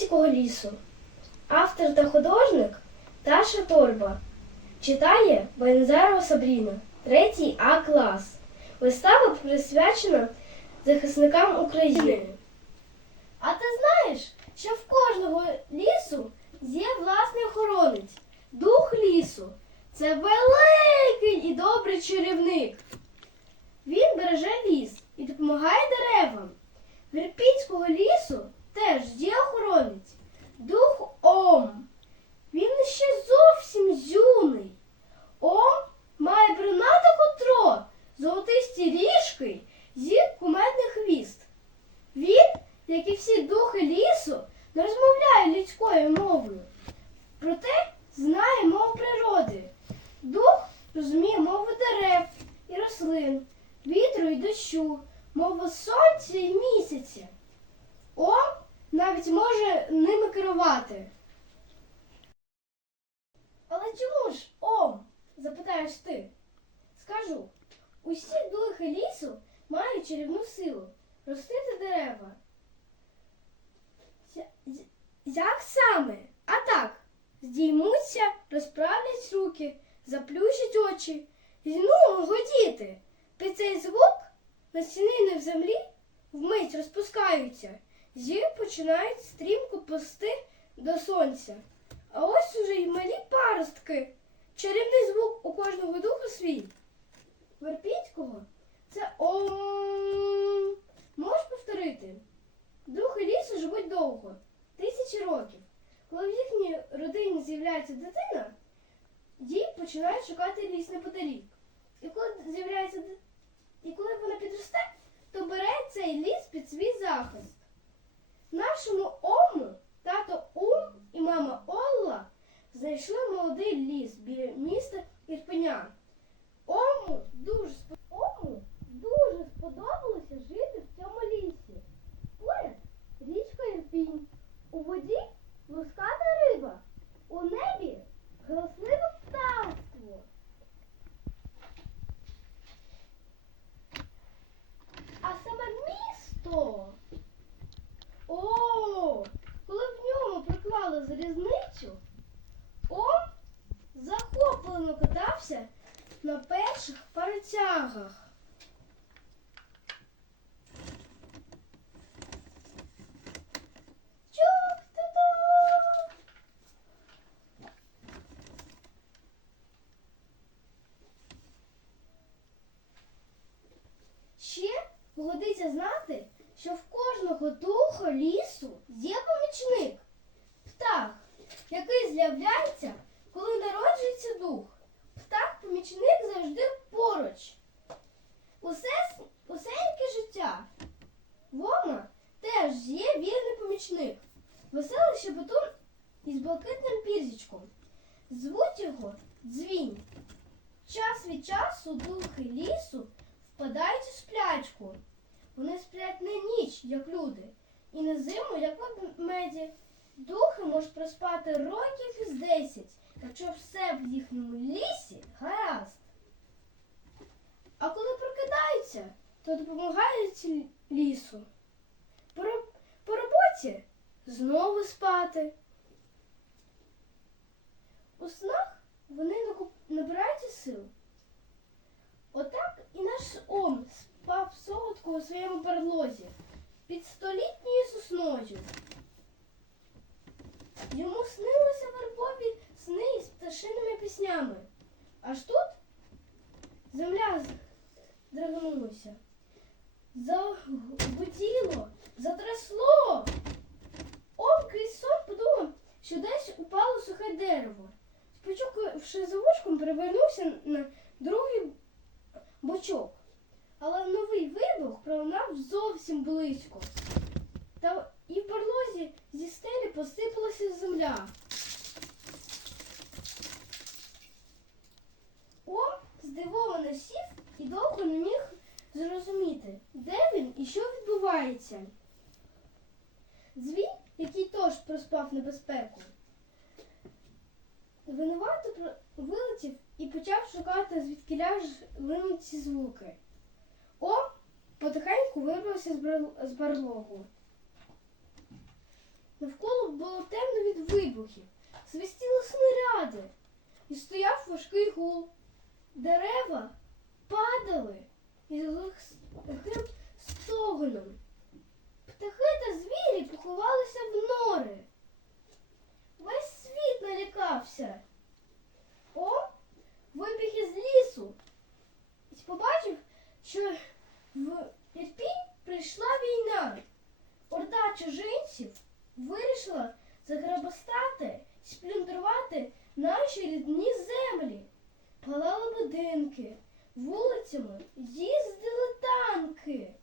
Верпінського лісу. Автор та художник Таша Торба. Читає Бензарова Сабріна, третій А клас. Вистава присвячена захисникам України. А ти знаєш, що в кожного лісу є власний охоронець, дух лісу. Це великий і добрий чарівник. Він береже ліс і допомагає деревам. В Ірпінського лісу теж є охоронець. Дух Ом. Він ще зовсім зюний. Ом має брунате котро, золотисті ріжки зі кумедний хвіст. Він, як і всі духи лісу, не розмовляє людською мовою. Проте знає мову природи. Дух розуміє мову дерев і рослин, вітру і дощу, мову сонця і місяця. Ом навіть може ними керувати. Але чому ж Ом? запитаєш ти. Скажу, усі духи лісу мають чарівну силу ростити дерева. Як саме? А так, здіймуться, розправлять руки, заплющать очі. Ну, годіти. Під цей звук насінини в землі вмить розпускаються. Зі починають стрімко пусти до сонця. А ось уже й малі паростки. Чарівний звук у кожного духа свій. Верпінського це ом. Можеш повторити? Духи лісу живуть довго, тисячі років. Коли в їхній родині з'являється дитина, дій починають шукати ліс неподалік. І коли з'являється ди- і коли вона підросте, то бере цей ліс під свій захист. Нашому ому тато Ум і мама Олла знайшли молодий ліс біля міста Ірпеня. Ому дуже, спо- Ому дуже сподобалося жити в цьому лісі. Поряд річка Ірпінь. У воді луската риба. У небі галасливе птаство. А саме місто. О, коли в ньому приклали залізницю, он захоплено катався на перших паротягах. Чух-ту-ду! Ще годиться знати, що в кожного духа лісу є помічник, птах, який з'являється, коли народжується дух. Птах-помічник завжди поруч. Усе, усе яке життя. Вома теж є вірний помічник. Веселий щебетун із блакитним пірзічком. Звуть його дзвінь. Час від часу духи лісу впадають у сплячку. Вони сплять не ніч, як люди, і не зиму, як ведмеді. Духи можуть проспати років із десять, якщо все в їхньому лісі гаразд. А коли прокидаються, то допомагають лісу. По, по роботі знову спати. У снах вони набираються сил. Отак і наш ом спав солодко у своєму берлозі під столітньою сосною. Йому снилися вербові сни із пташиними піснями. Аж тут земля здригнулася. Загуділо, затрясло. Ом крізь сон подумав, що десь упало сухе дерево. Спочукавши за вушком, перевернувся на другий бочок. Але новий вибух пролунав зовсім близько. Та і в барлозі зі стелі посипалася земля. Ом здивовано сів і довго не міг зрозуміти, де він і що відбувається. Дзвін, який теж проспав небезпеку, винувато вилетів і почав шукати, звідкіля ж линуть ці звуки. Ом потихеньку бар- з барлогу. Навколо було темно від вибухів, свистіли снаряди, і стояв важкий гул. Дерева падали із глухим стогоном. Птахи та звірі поховалися в нори. Весь світ налякався. О, вибіг із лісу і побачив, що в Ірпінь прийшла війна. Орда чужинців вирішила заграбостати і сплюндрувати наші рідні землі. Палали будинки, вулицями їздили танки.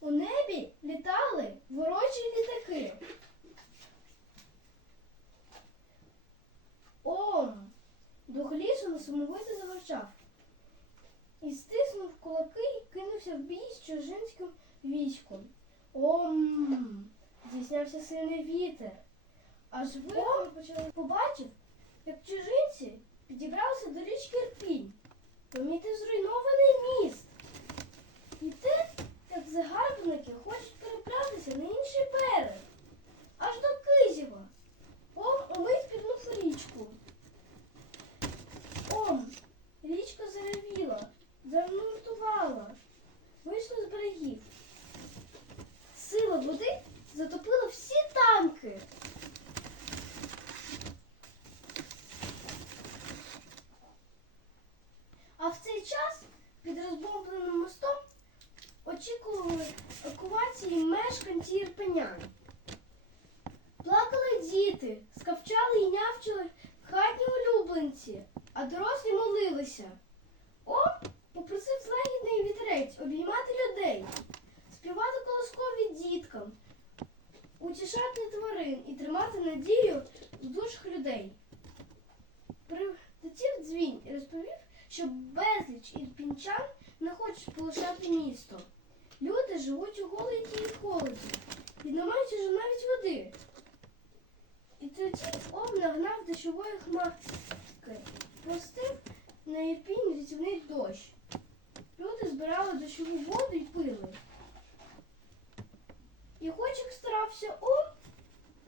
У небі літали ворожі літаки. Ом! Дух лісу несамовито загарчав. І стиснув кулаки і кинувся в бій з чужинським військом. Ом! Здійснявся сильний вітер. Аж вихор почали побачив, як чужинці підібралися до річки Ірпінь. Помітив зруйнований міст. І те, як загарбники хочуть перебратися на інший берег. Аж до Кизєва. Ом умить пірнув у річку. Ом, річка заревіла, зануртувала, вийшла з берегів. Сила води затопила всі танки. Не хочуть полишати місто. Люди живуть у голоді і холоді, і не мають уже навіть води. І тоді Ом нагнав дощової хмарки, пустив на Ірпінь рятівний дощ. Люди збирали дощову воду і пили. І хоч як старався Ом,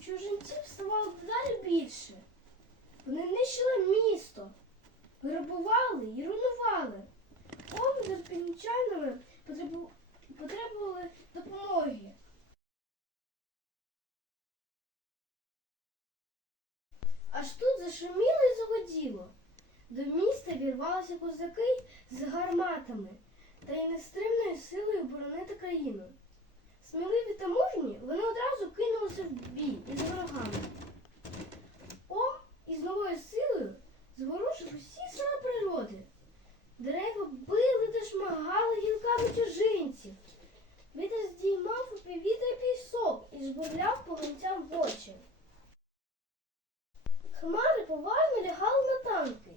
чужинців ставало дедалі більше. Вони нищили місто, грабували і руйнували. Ом з ірпінчанами потребу- потребували допомоги. Аж тут зашуміло і загоділо. До міста вірвалися козаки з гарматами та й нестримною силою боронити країну. Сміливі та мужні, вони одразу кинулися в бій із ворогами. Ом із новою силою зворушив усі сили природи. Дерева били та шмагали гілками чужинців. Вітер здіймав у повітря пісок і жбурляв полонцям в очі. Хмари поважно лягали на танки.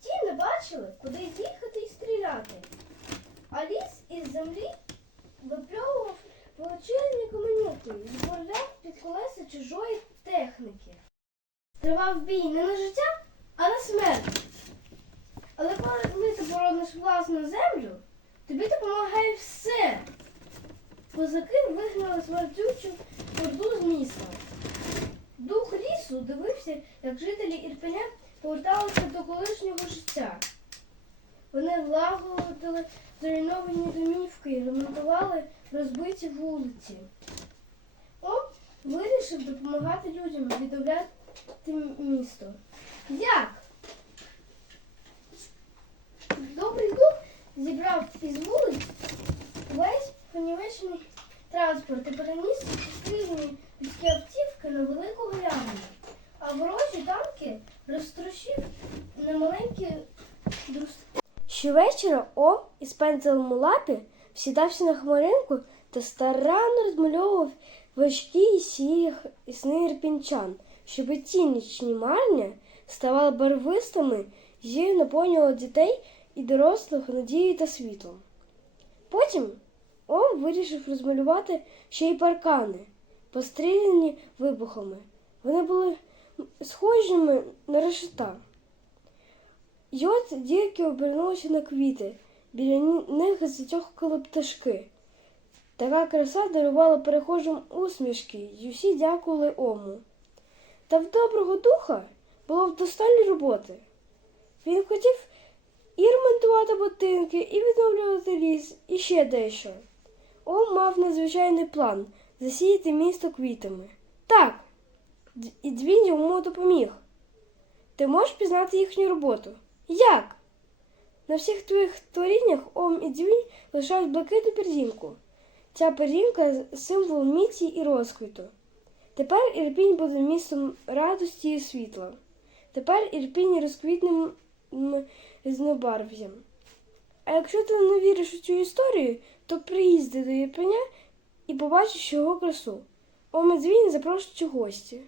Ті не бачили, куди їхати і стріляти. А ліс із землі випльовував величезні каменюки і зборляв під колеса чужої техніки. Тривав бій не на життя, а на смерть. Але коли ти борониш власну землю, тобі допомагає все. Козаки вигнали смердючу орду з міста. Дух лісу дивився, як жителі Ірпеня поверталися до колишнього життя. Вони лагодили зруйновані домівки ремонтували розбиті вулиці. Он вирішив допомагати людям відновляти місто. Як? Добрий дух зібрав із вулиць весь понівечений транспорт і переніс різні людські автівки на велику галявину, а ворожі танки розтрощив на маленькі друзки. Щовечора Ом із пензелем у лапі сідався на хмаринку та старанно розмальовував важкі сірі х- сни ірпінчан, щоб ті нічні марня ставали барвистими і наповнювали дітей і дорослих надією та світлом. Потім Ом вирішив розмалювати ще й паркани, постріляні вибухами. Вони були схожими на решета. І от дірки обернулися на квіти. Біля них затьохкали пташки. Така краса дарувала перехожим усмішки, і усі дякували Ому. Та в доброго духа було вдосталь роботи. Він хотів і ремонтувати ботинки, і відновлювати ліс, і ще дещо. Ом мав надзвичайний план засіяти місто квітами. Так, і дзвін йому допоміг. Ти можеш пізнати їхню роботу? Як? На всіх твоїх творіннях Ом і дзвінь лишають блакитну пір'їнку. Ця пір'їнка – символ міці і розквіту. Тепер Ірпінь буде містом радості і світла. Тепер Ірпінь розквітним м, різнобарв'ям. А якщо ти не віриш у цю історію, то приїзди до Єпеня і побачиш його красу. Омедзвін запрошують у гості.